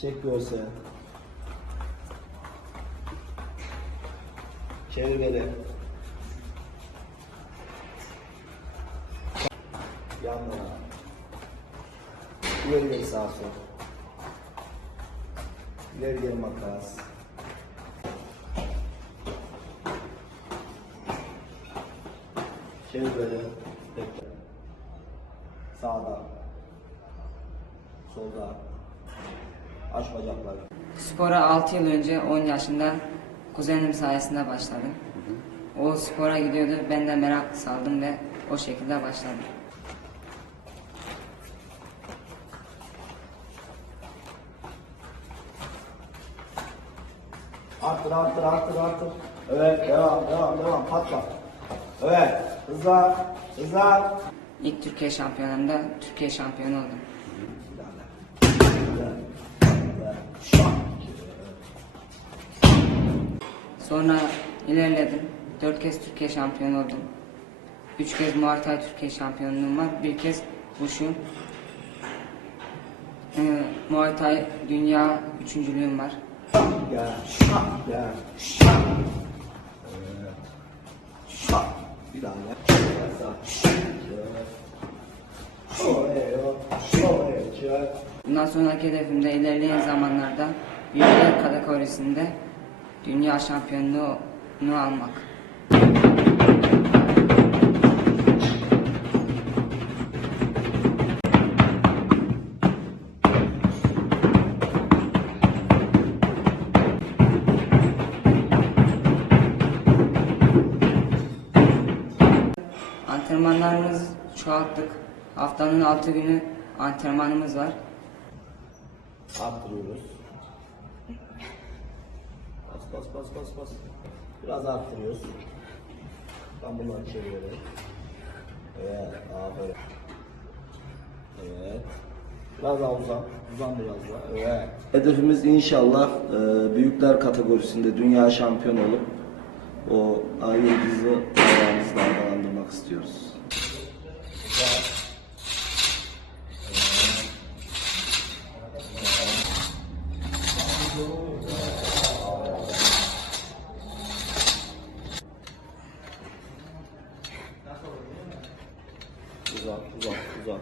Çek göğse. Çevir beni. Yanına. İleri geri sağ sol. İleri geri makas. Çevir böyle. Bekle. Sağda. Solda. Aç bacakları. Spora 6 yıl önce 10 yaşında kuzenim sayesinde başladım. O spora gidiyordu, ben de merak saldım ve o şekilde başladım. Arttır, arttır, arttır, arttır. Evet, devam, devam, devam. Patla. Evet, hızlar, hızlar. İlk Türkiye şampiyonunda Türkiye şampiyonu oldum. Sonra ilerledim. 4 kez Türkiye şampiyonu oldum. 3 kez Muay Thai Türkiye şampiyonluğum var. Bir kez Wushu. Ee, Muay Thai dünya üçüncülüğüm var. Evet. Şak. Bir daha. Bundan sonraki hedefimde ilerleyen zamanlarda büyükler kategorisinde dünya şampiyonluğunu almak. Antrenmanlarımızı çoğalttık. Haftanın 6 günü antrenmanımız var. Arttırıyoruz. Bas, bas, bas, bas. Biraz arttırıyoruz. Tam bunları çevirelim. Evet, aferin. Evet. Biraz daha uzan. Uzan biraz daha. Evet. Hedefimiz inşallah e, büyükler kategorisinde dünya şampiyonu olup o ay yıldızı 主播主播主播